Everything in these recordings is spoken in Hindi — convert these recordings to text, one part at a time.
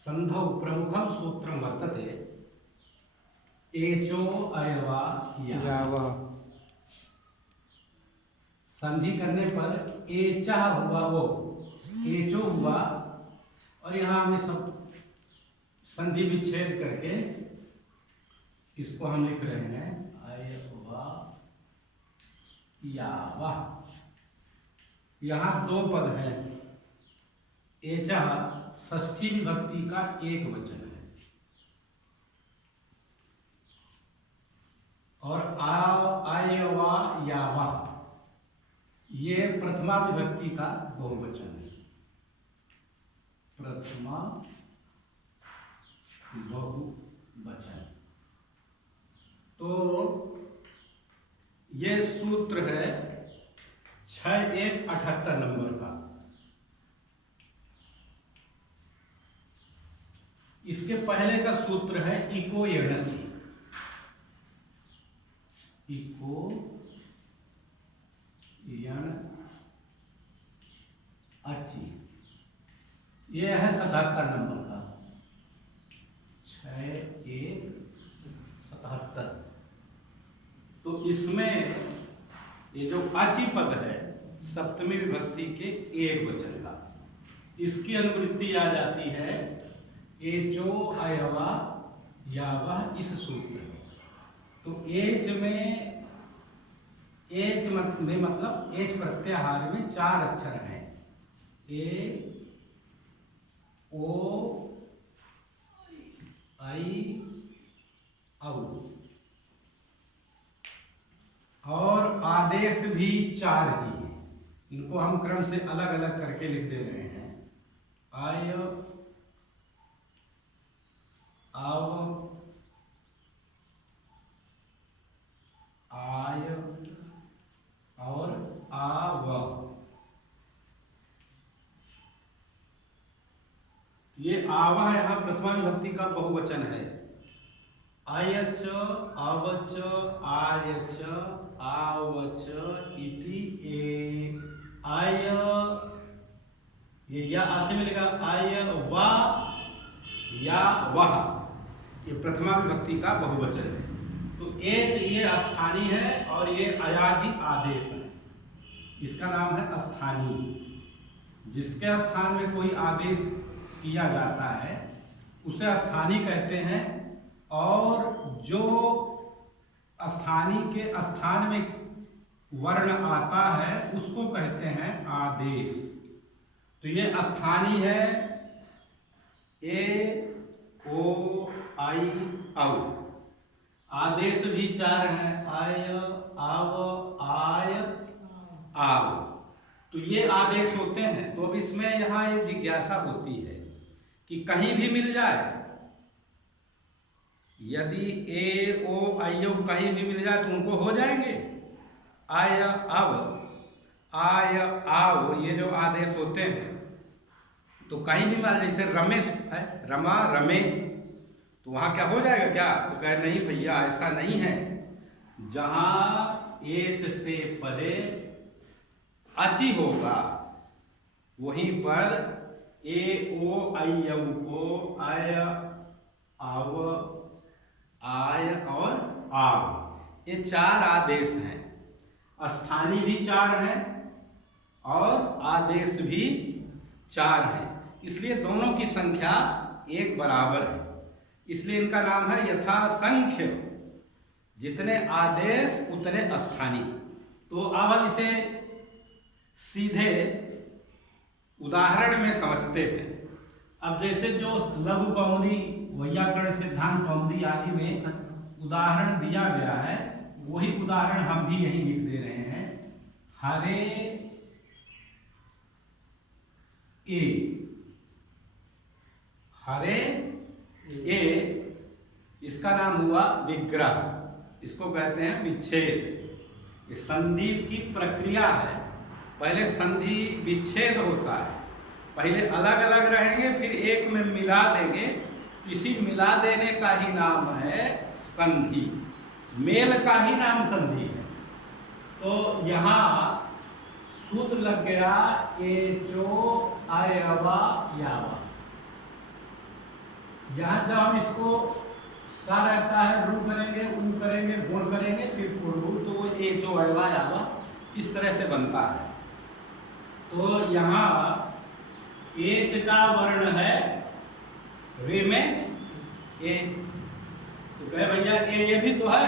संधौ प्रमुखम सूत्रम वर्तते एचो अयवा यावः। संधि करने पर एचा हुआ वो एचो हुआ, और यहाँ हमें सब संधि विच्छेद करके इसको हम लिख रहे हैं अयवा यावः। यहाँ दो पद हैं। एचा षष्ठी विभक्ति का एक वचन है और आयवा यावा ये प्रथमा विभक्ति का बहुवचन है। प्रथमा बहुवचन। तो ये सूत्र है 6178 नंबर का। इसके पहले का सूत्र है इको यणचि। इको यण अच्छी, ये है 77 नंबर का। 6177। तो इसमें ये जो आची पद है सप्तमी विभक्ति के एक वचन का, इसकी अनुवृत्ति आ जाती है एचो अयवा यावः इस सूत्र में। तो एच में मतलब एच प्रत्याहार में चार अक्षर हैं, ए ओ आई औ, और आदेश भी चार ही हैं। इनको हम क्रम से अलग अलग करके लिख दे रहे हैं। आय, आव, आय और आव। ये आवा यहाँ प्रथमा विभक्ति का बहुवचन है। आयच, आवच, आयच, आवच इति ए। आय, ये या आसे मिलेगा आय वा या वह, ये प्रथमा विभक्ति का बहुवचन है। तो एच ये स्थानीय है और ये अयादि आदेश है। इसका नाम है स्थानीय। जिसके स्थान में कोई आदेश किया जाता है उसे स्थानीय कहते हैं, और जो स्थानीय के स्थान में वर्ण आता है उसको कहते हैं आदेश। तो ये स्थानीय है ए ओ आई औ। आदेश भी चार हैं, आय, आव, आय, आव। तो ये आदेश होते हैं। तो अब इसमें यहाँ ये जिज्ञासा होती है कि कहीं भी मिल जाए, यदि ए ओ आयो कहीं भी मिल जाए तो उनको हो जाएंगे आय, अव, आय, आव। ये जो आदेश होते हैं तो कहीं भी मिल, जैसे रमेश है, रमा, रमे, तो वहां क्या हो जाएगा क्या? तो कहे नहीं भैया ऐसा नहीं है। जहां एच से परे अची होगा वहीं पर ए ओ आई को आय, आव, आय और आव, ये चार आदेश हैं। स्थानीय भी चार हैं और आदेश भी चार हैं, इसलिए दोनों की संख्या एक बराबर है। इसलिए इनका नाम है यथासंख्य, जितने आदेश उतने स्थानीय। तो अब हम इसे सीधे उदाहरण में समझते हैं। अब जैसे जो लघु कौमुदी, वैयाकरण, सिद्धांत कौमुदी आदि में उदाहरण दिया गया है, वही उदाहरण हम भी यही लिख दे रहे हैं। हरे ए, हरे ए, इसका नाम हुआ विग्रह, इसको कहते हैं विच्छेद। इस संधि की प्रक्रिया है। पहले संधि विच्छेद होता है, पहले अलग अलग रहेंगे फिर एक में मिला देंगे। इसी मिला देने का ही नाम है संधि, मेल का ही नाम संधि है। तो यहाँ सूत्र लग गया एचो अयवा यावा। यहाँ जब हम इसको सा रहता है, रू करेंगे, ऊ करेंगे, गुण करेंगे, फिर पूर्व, तो ये जो अयवाय आवा इस तरह से बनता है। तो यहाँ एच का वर्ण है रे में ए, तो कहे भैया ये भी तो है,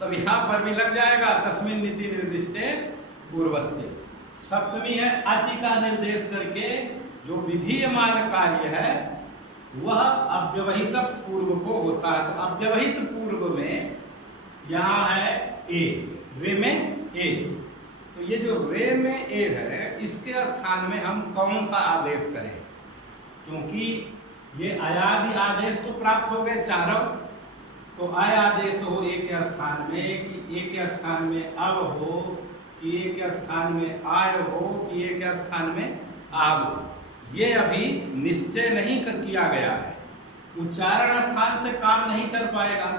तब यहाँ पर भी लग जाएगा तस्मिन् नीति निर्दिष्टे पूर्वस्य। सप्तमी है अचि का निर्देश करके जो विधीयमान कार्य है वह अव्यवहित पूर्व को होता है। तो अव्यवहित पूर्व में यहाँ है ए, रे में ए, तो ये जो रे में ए है इसके स्थान में हम कौन सा आदेश करें, क्योंकि ये अयादि आदेश तो प्राप्त हो गए चारों, तो आय आदेश हो ए के स्थान में, कि ए के स्थान में अब हो, कि ए के स्थान में आय हो, कि ए के स्थान में आब हो, ये अभी निश्चय नहीं किया गया है। उच्चारण स्थान से काम नहीं चल पाएगा,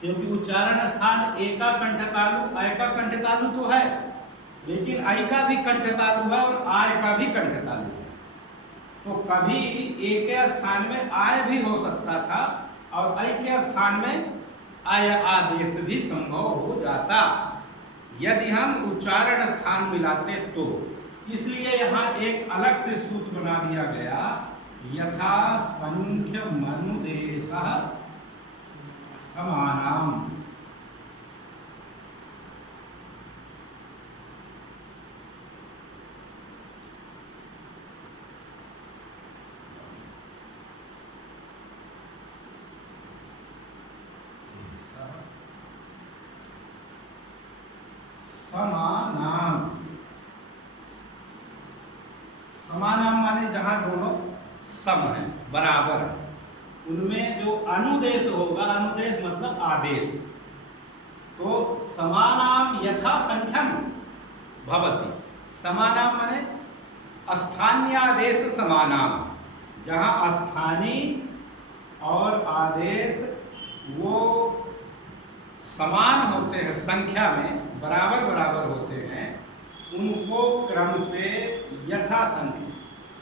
क्योंकि उच्चारण स्थान ए का कंठ तालु, आय का कंठ तालु तो है, लेकिन आई का भी कंठ तालु है और आय का भी कंठ तालु है। तो कभी ए के स्थान में आय भी हो सकता था और आई के स्थान में आय आदेश भी संभव हो जाता यदि हम उच्चारण स्थान मिलाते तो। इसलिए यहाँ एक अलग से सूत्र बना दिया गया, यथा संख्य मनुदेश समानाम। समानाम, समानाम माने जहां दोनों सम है, बराबर, उनमें जो अनुदेश होगा, अनुदेश मतलब आदेश, तो समानाम यथा संख्यम भवति। समानाम माने स्थानीय आदेश समानाम, जहां स्थानीय और आदेश वो समान होते हैं, संख्या में बराबर बराबर होते हैं, उनको क्रम से यथा संख्या,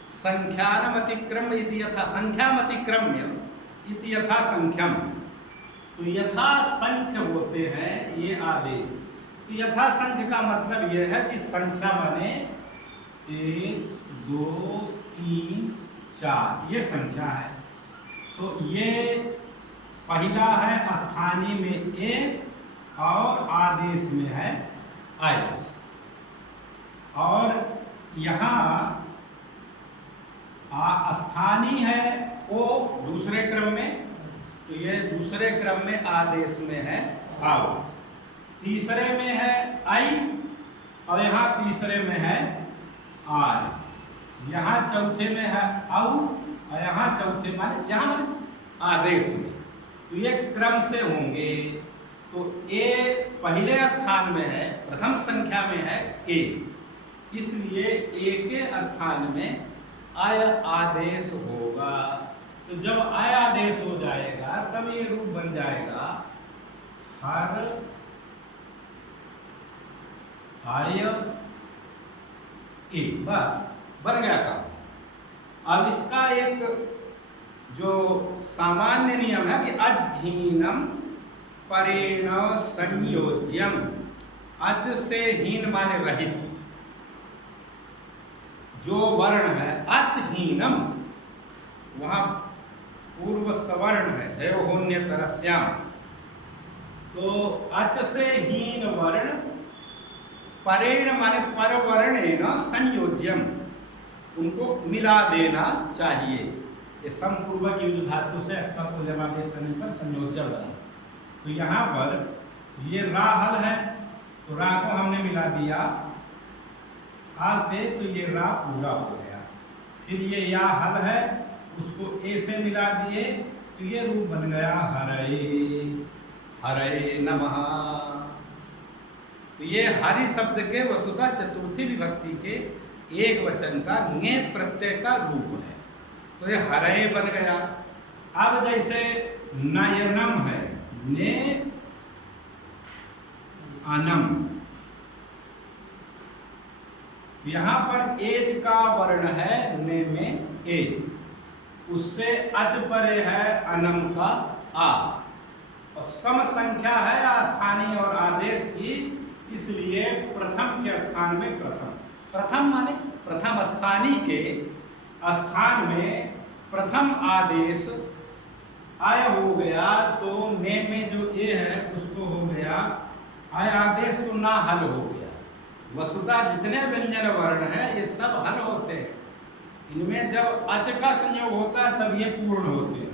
संख्यानम अतिक्रम इति यथा संख्याम अतिक्रम्य इति यथा संख्यम, तो यथा संख्य होते हैं ये आदेश। तो यथा संख्य का मतलब यह है कि संख्या माने 1 2 3 4 ये संख्या है। तो ये पहला है स्थानीय में ए और आदेश में है आई, और यहाँ स्थानीय है ओ दूसरे क्रम में, तो ये दूसरे क्रम में आदेश में है आओ, तीसरे में है आई और यहाँ तीसरे में है आय, यहाँ चौथे में है औ और यहाँ चौथे माने यहाँ आदेश में, तो ये क्रम से होंगे। तो ए पहले स्थान में है, प्रथम संख्या में है ए, इसलिए ए के स्थान में आय आदेश होगा। तो जब आय आदेश हो जाएगा तब ये रूप बन जाएगा हर आय ए, बस बन गया काम। अब इसका एक जो सामान्य नियम है कि अधीनम परेण संयोज्यम, अज से हीन माने रहित, जो वर्ण है अचहीनम, वहां पूर्व सवर्ण है जयोहोन्य तरस्याम, तो अच से हीन वर्ण परेण माने परवर्णेन संयोज्यम, उनको मिला देना चाहिए। ये समपूर्वक युद्ध धातु से अक्का को जमा करने पर संयोज्य बना। तो यहाँ पर ये रा हल है, तो रा को हमने मिला दिया आ से, तो ये रा पूरा हो गया। फिर ये या हल है, उसको ए से मिला दिए, तो ये रूप बन गया हरे हरे नमः। तो ये हरि शब्द के वस्तुतः चतुर्थी विभक्ति के एक वचन का ङे प्रत्यय का रूप है, तो ये हरे बन गया। अब जैसे नयनम है, ने अनम, यहाँ पर एच का वर्ण है ने में ए, उससे अच परे है अनम का आ, और सम संख्या है स्थानीय और आदेश की, इसलिए प्रथम के स्थान में प्रथम। प्रथम माने प्रथम स्थानीय के स्थान में प्रथम आदेश आय हो गया, तो ने में जो ए है उसको हो गया आय आदेश, तो ना हल हो गया। वस्तुतः जितने व्यंजन वर्ण है ये सब हल होते हैं, इनमें जब अच का संयोग होता है तब ये पूर्ण होते हैं।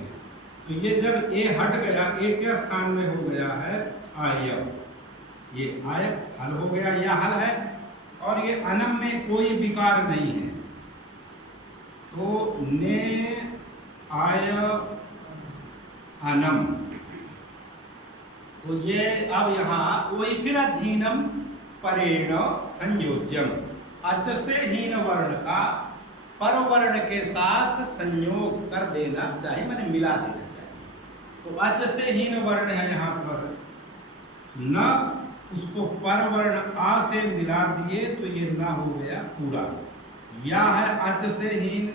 तो ये जब ए हट गया, ए के स्थान में हो गया है आय, ये आय हल हो गया, यह हल है, और ये अनम में कोई विकार नहीं है, तो ने आय अनम। तो ये अब यहाँ वही फिर अधीनम परेण संयोज्यम, अच से हीन वर्ण का पर वर्ण के साथ संयोग कर देना चाहिए, माने मिला देना चाहिए। तो अच से हीन वर्ण है यहाँ पर, न उसको पर वर्ण आ से मिला दिए तो ये न हो गया पूरा। या है अच से हीन,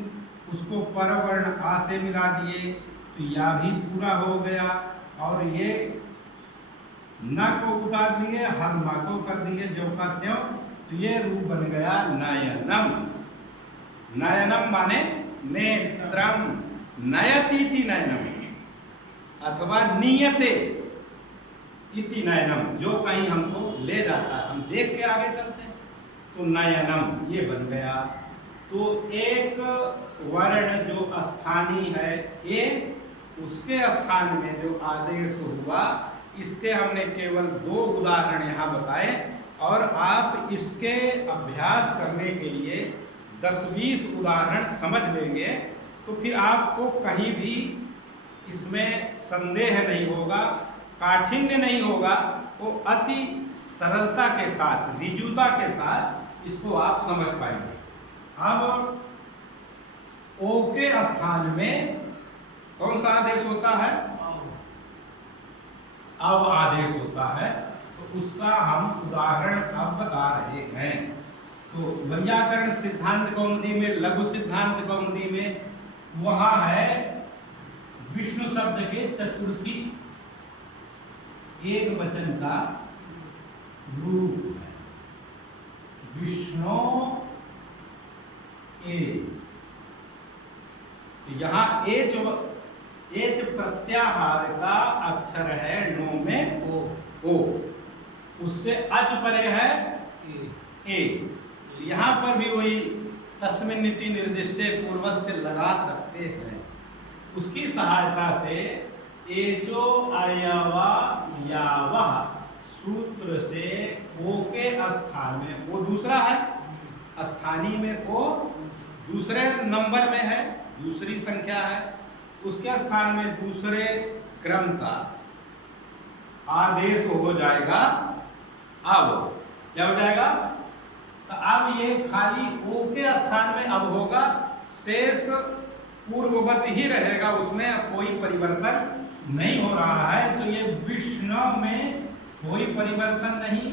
उसको पर वर्ण आ से मिला दिए तो या भी पूरा हो गया, और ये न को उतार लिए, हर मा को कर दिए जो का त्यों, तो ये रूप बन गया नयनम। नयनम माने नेत्रम, नयतीति नयनम, अथवा नियते इति नयनम, जो कहीं हमको ले जाता है, हम देख के आगे चलते हैं, तो नयनम ये बन गया। तो एक वर्ण जो स्थानीय है ए, उसके स्थान में जो आदेश हुआ, इसके हमने केवल 2 उदाहरण यहाँ बताए, और आप इसके अभ्यास करने के लिए 10-20 उदाहरण समझ लेंगे, तो फिर आपको कहीं भी इसमें संदेह नहीं होगा, काठिन्य नहीं होगा, वो अति सरलता के साथ, ऋजुता के साथ इसको आप समझ पाएंगे। अब ओ के स्थान में कौन सा आदेश होता है? अब आदेश होता है, तो उसका हम उदाहरण अब बता रहे हैं। तो वैयाकरण सिद्धांत कौमुदी में, लघु सिद्धांत कौमुदी में, वहां है विष्णु शब्द के चतुर्थी एक वचन का रूप है, विष्णु ए। तो यहाँ एच प्रत्याहार का अक्षर है नो में ओ, उससे अच परे है ए। यहाँ पर भी वही तस्मिन् नीति निर्दिष्टे पूर्वस्य लगा सकते हैं, उसकी सहायता से एचो अयवा यावा सूत्र से ओ के स्थान में, वो दूसरा है, स्थानीय में ओ दूसरे नंबर में है, दूसरी संख्या है, उसके स्थान में दूसरे क्रम का आदेश हो जाएगा। अब क्या हो जाएगा? तो अब ये खाली ओ के स्थान में अब होगा, शेष पूर्ववत ही रहेगा, उसमें कोई परिवर्तन नहीं हो रहा है। तो ये विष्णु में कोई परिवर्तन नहीं,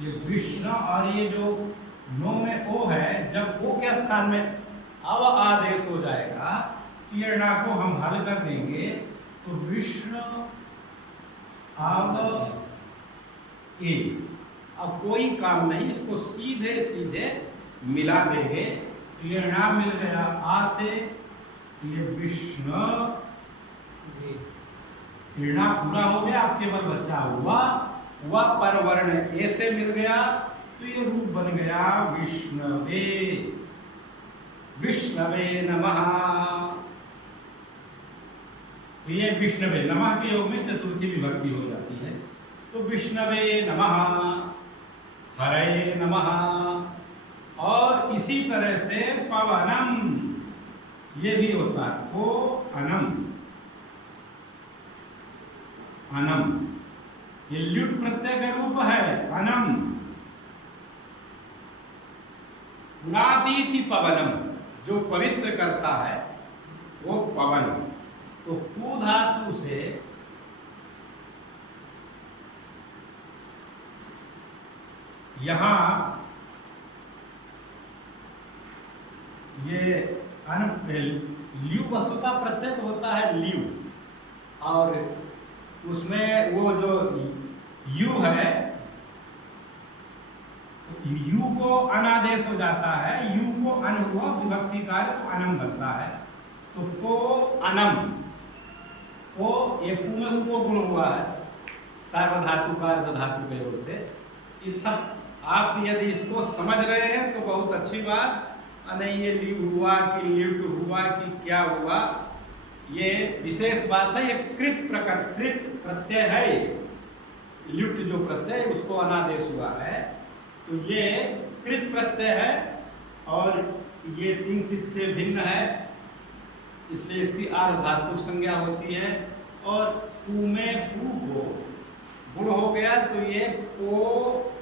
ये विष्णु, और ये जो नो में ओ है, जब ओ के स्थान में अब आदेश हो जाएगा, तो ये ना को हम हल कर देंगे, तो विष्णु अब ए, अब कोई काम नहीं, इसको सीधे सीधे मिला देंगे, तो ये ना मिल गया आ से, ये विष्णु, ऋणा पूरा हो गया, अब केवल बचा हुआ परवर्ण ए से मिल गया, तो ये रूप बन गया विष्णवे, विष्णवे नमः। तो ये विष्णवे नमः के योग में चतुर्थी विभक्ति हो जाती है, तो विष्णवे नमः, हरे नमः। और इसी तरह से पवनम, ये भी होता है, को अनम, अनम, ये ल्युट प्रत्यय का रूप है अनम। पुनातीति पवनम, जो पवित्र करता है वो पवन। तो पू धातु से यहां ये ल्यू वस्तुतः प्रत्यय होता है ल्यू, और उसमें वो जो यू है, तो यू को अनादेश हो जाता है, यू को अन हुआ विभक्ति कार्य तो अनम बनता है। तो को अनम, को ये पू में ऊ को गुण हुआ है सार्वधातु का धातु के ओर से। इन सब आप यदि इसको समझ रहे हैं तो बहुत अच्छी बात, नहीं ये ल्यू हुआ कि ल्यूट हुआ कि क्या हुआ, ये विशेष बात है। ये कृत प्रत्यय है, ल्यूट जो प्रत्यय उसको अनादेश हुआ है, तो ये कृत प्रत्यय है और ये तीन सिद्ध से भिन्न है, इसलिए इसकी आर्ध धातु संज्ञा होती है। और पू में पू को गुण हो गया तो ये पो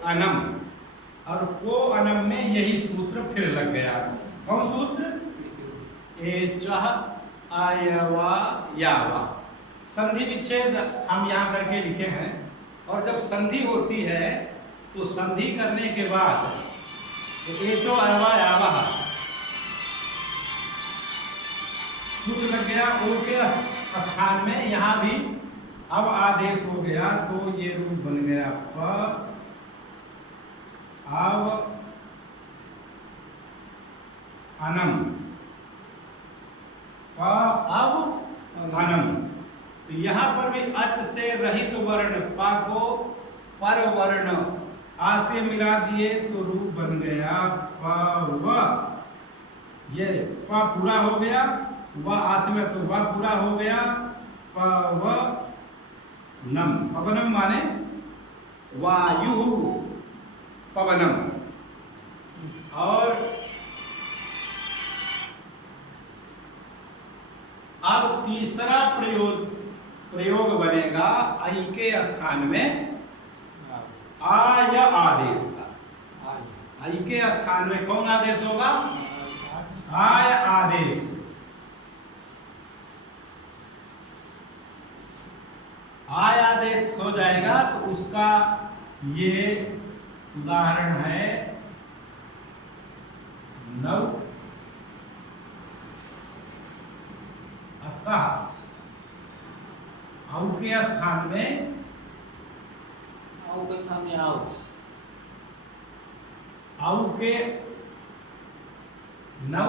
अनम, और पो अनम में यही सूत्र फिर लग गया। कौन सूत्र? एचः आयवा यावा। संधि विच्छेद हम यहाँ करके लिखे हैं, और जब संधि होती है तो संधि करने के बाद तो एचो आयवा यावा सूत्र लग गया। ओ के स्थान में यहाँ भी अब आदेश हो गया, तो ये रूप बन गया प आव अनम, प अब अनम। तो यहाँ पर भी अच से रहित वर्ण पा को पर वर्ण आ से मिला दिए तो रूप बन गया प व। ये प पूरा हो गया, व आ से में तो व पूरा हो गया, प व नम। पवनम माने वायु पवनम। और अब तीसरा प्रयोग बनेगा आई के स्थान में आय आदेश का। आई के स्थान में कौन आदेश होगा? आय आदेश। आय आदेश हो जाएगा तो उसका ये उदाहरण है नौ अक्का। औ के स्थान में औ के स्थान में आओ, औ के नौ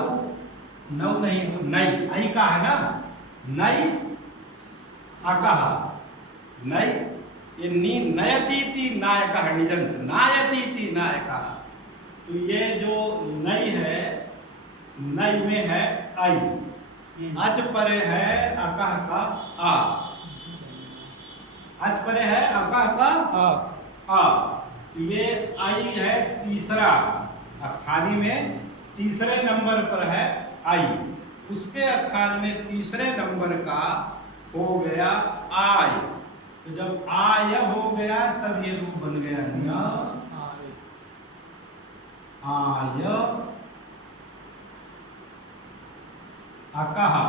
नौ नहीं नई, आई का है ना, नई अकहा नई, ये नी नयतीति नायक है निजंत, नायतीति नायक। तो ये जो नई है, नई में है आई, अच परे है अकह का आ, अच परे है अकह का आ। ये आई है तीसरा, स्थानीय में तीसरे नंबर पर है आई, उसके स्थान में तीसरे नंबर का हो गया आय। तो जब आय हो गया तब ये रूप बन गया न आय अकहा।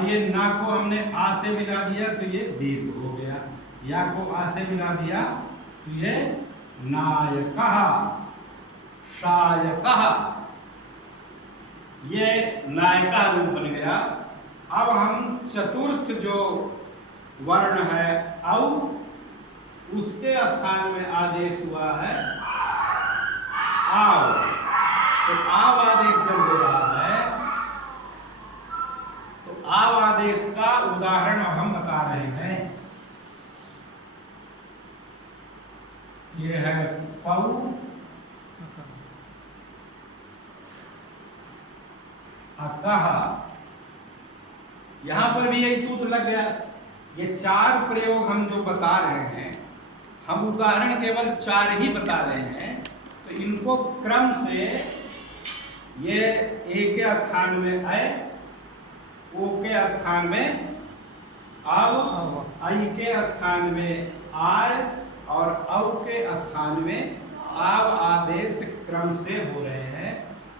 ये ना को हमने आ से मिला दिया तो ये दीर्घ हो गया, या को आ से मिला दिया तो ये नायकः शायकः, ये नायका रूप बन गया। अब हम चतुर्थ जो वर्ण है औ, उसके स्थान में आदेश हुआ है आव। तो आव आदेश जब हो रहा है तो आव आदेश का उदाहरण हम बता रहे हैं। ये है पौ अकह। यहां पर भी यही सूत्र लग गया। ये चार प्रयोग हम जो बता रहे हैं, हम उदाहरण केवल चार ही बता रहे हैं, तो इनको क्रम से ये ए के स्थान में अय, ओ के स्थान में आव, आई के स्थान में आय और औ के स्थान में आव आदेश क्रम से हो रहे हैं।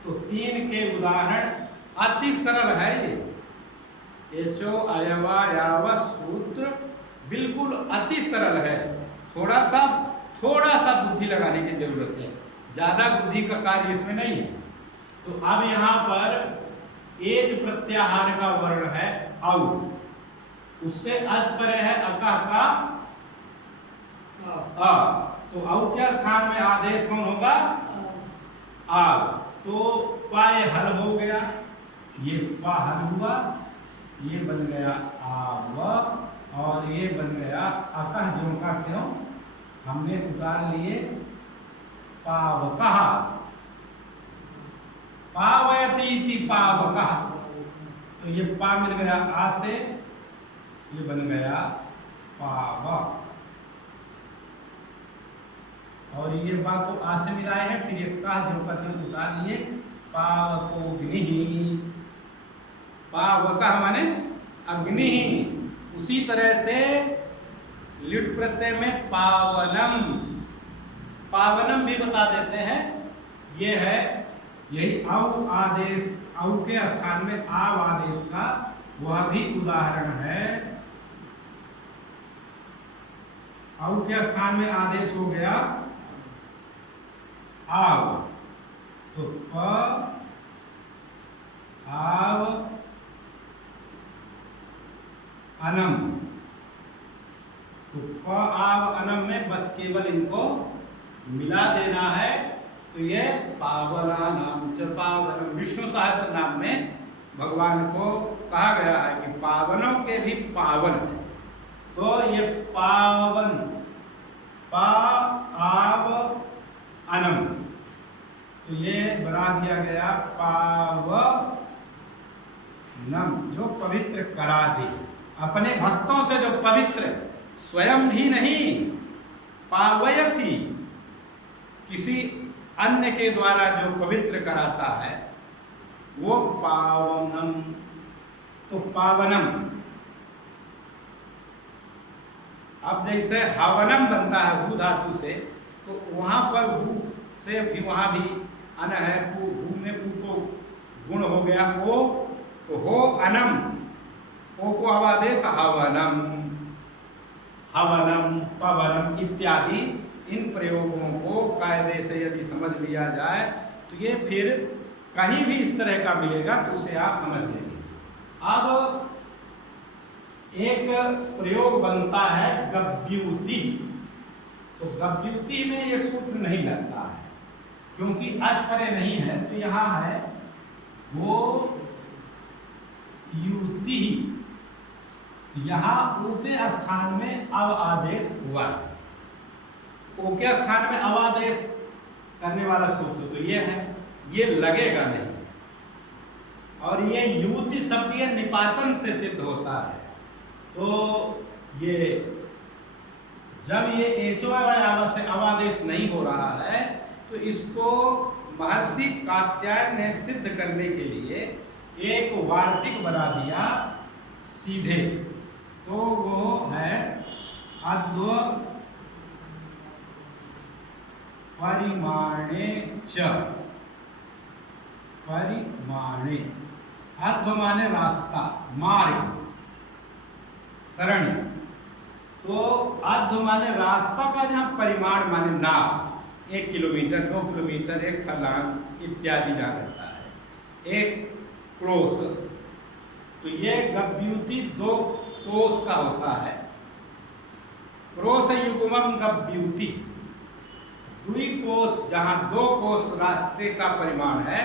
तो तीन के उदाहरण अति सरल है। ये एचो अयवा याव सूत्र बिल्कुल अति सरल है। थोड़ा सा बुद्धि लगाने की जरूरत है, ज्यादा बुद्धि का कार्य इसमें नहीं है। तो अब यहाँ पर एज प्रत्याहार का वर्ण है औ, उससे अज परे है अकह का अ, तो औ के स्थान में आदेश कौन होगा? आ। तो पाए हल हो गया, ये पा हल हुआ, ये बन गया आव, और ये बन गया अकह ज्यों का त्यों हमने उतार लिए पावकः, पावयति इति पावकः। तो ये पा मिल गया आ से, ये बन गया पाव, और ये बा को आ से मिलाए हैं, फिर ये कह जो का त्यों उतार लिए पावकोऽग्निः। पावकः माने अग्नि। उसी तरह से लिट प्रत्यय में पावनम, पावनम भी बता देते हैं। ये है यही औ आदेश, औ के स्थान में आव आदेश का वह भी उदाहरण है। औ के स्थान में आदेश हो गया आव, तो प आव अनम, तो प आव अनम में बस केवल इनको मिला देना है। तो ये पावना नाम च पावनम, विष्णु सहस्त्र नाम में भगवान को कहा गया है कि पावनों के भी पावन है। तो ये पावन, पा आव अनम, तो ये बना दिया गया पावनम, जो पवित्र करा दे। अपने भक्तों से जो पवित्र, स्वयं भी नहीं, पावयति, किसी अन्य के द्वारा जो पवित्र कराता है वो पावनम। तो पावनम, अब जैसे हवनम बनता है हु धातु से, तो वहां पर हु से भी वहां भी अन है, हु में उ को गुण हो गया ओ, तो हो अनम, ओ को आदेश हवनम, हवनम, पवनम इत्यादि इन प्रयोगों को कायदे से यदि समझ लिया जाए तो ये फिर कहीं भी इस तरह का मिलेगा तो उसे आप समझ लेंगे। अब एक प्रयोग बनता है गव्युति। तो गव्युति में ये सूत्र नहीं लगता है क्योंकि अज परे नहीं है, तो यहाँ है वो युति। यहाँ ऊ के स्थान में अव आदेश हुआ है। ओ के स्थान में अव आदेश करने वाला सूत्र तो ये है, ये लगेगा नहीं। और ये युति शब्द ये निपातन से सिद्ध होता है। तो ये जब ये एचोआव से अवादेश नहीं हो रहा है तो इसको महर्षि कात्यायन ने सिद्ध करने के लिए एक वार्तिक बना दिया सीधे। तो वो है अद्व परिमाणे च, परिमाणे, अद्व माने रास्ता, मार्ग, सरणी। तो अद्व माने रास्ता का जहाँ परिमाण माने नाप, 1 किलोमीटर, 2 किलोमीटर, एक फलांग इत्यादि जहाँ रहता है, एक क्रोस। तो ये गव्युति 2 कोस का होता है। क्रोस युग्मम गव्युति, 2 कोस, जहाँ 2 कोस रास्ते का परिमाण है।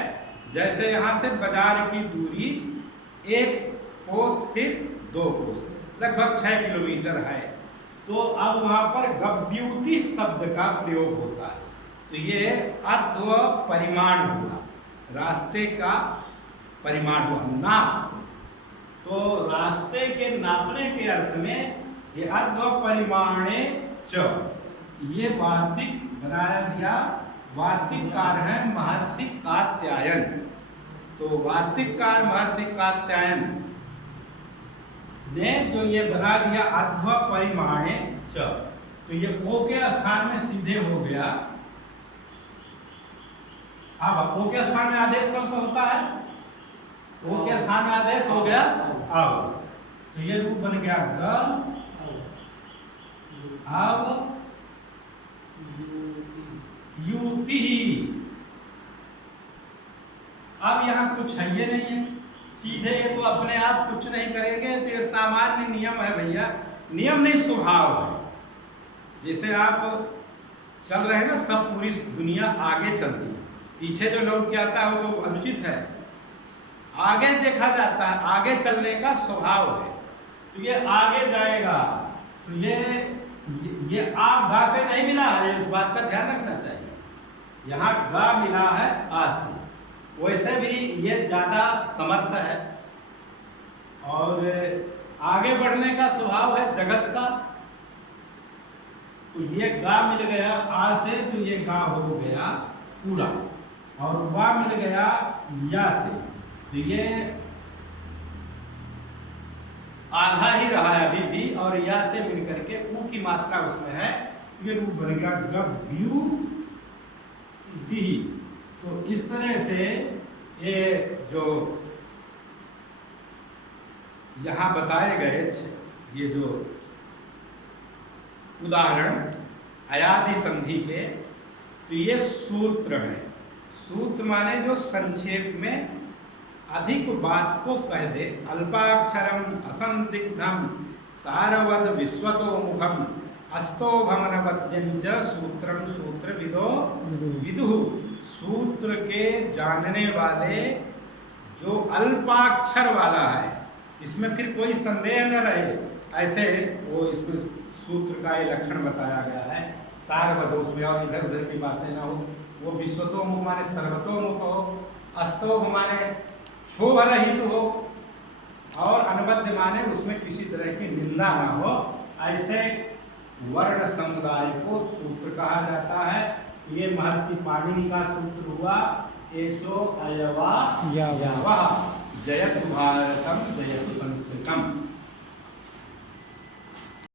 जैसे यहाँ से बाजार की दूरी 1 कोस फिर 2 कोस, लगभग 6 किलोमीटर है। तो अब वहाँ पर गव्युति शब्द का प्रयोग होता है। तो ये अद्व परिमाण हुआ, रास्ते का परिमाण हुआ, नाप। तो रास्ते के नापने के अर्थ में ये अद्व परिमाणे च, ये वार्तिक बनाया गया। वार्तिककार है महर्षि कात्यायन। तो वार्तिककार महर्षि कात्यायन ने जो ये बना दिया अद्व परिमाणे च, तो ये ओ के स्थान में सीधे हो गया। अब ओ के स्थान में आदेश कौन सा होता है? ओ के स्थान में आदेश हो गया अब। तो ये रूप बन गया ग अब युति ही। अब यहाँ कुछ है ये नहीं है, सीधे ये तो अपने आप कुछ नहीं करेंगे, तो ये सामान्य नियम है भैया, नियम नहीं स्वभाव है। जैसे आप चल रहे हैं ना, सब पूरी दुनिया आगे चलती है, पीछे जो लौट के आता है वो तो अनुचित है, आगे देखा जाता है, आगे चलने का स्वभाव है। तो ये आगे जाएगा, तो ये आप गा से नहीं मिला है, इस बात का ध्यान रखना चाहिए। यहाँ गा मिला है आ से, वैसे भी ये ज्यादा समर्थ है और आगे बढ़ने का स्वभाव है जगत का। तो ये गा मिल गया आ से, तो ये गा हो गया पूरा, और वा मिल गया या से, तो ये आधा ही रहा है अभी भी, और या से मिल करके ऊ की मात्रा उसमें है, ये रूप बन गया गव्यू दी। तो इस तरह से ये जो यहाँ बताए गए ये जो उदाहरण अयादि संधि के, तो ये सूत्र है। सूत्र माने जो संक्षेप में अधिक बात को कह दे। अल्पाक्षरम असंदिग्धम सारवद विश्वतो मुखम अस्तो भमनवद्यंच सूत्रम सूत्र विदो विदुः। सूत्र के जानने वाले जो अल्पाक्षर वाला है, इसमें फिर कोई संदेह न रहे, ऐसे वो इसमें सूत्र का ये लक्षण बताया गया है। सारवद, उसमें और इधर उधर की बातें ना हो। वो विश्वतोमुख माने सर्वतोमुख हो, अस्तोभ माने क्षोभ रहित हो, और अनबद्ध माने उसमें किसी तरह की निंदा ना हो। ऐसे वर्ण समुदाय को सूत्र कहा जाता है। ये महर्षि पाणिनि का सूत्र हुआ, एचो अयवा यावः जयतु भारतम जयतु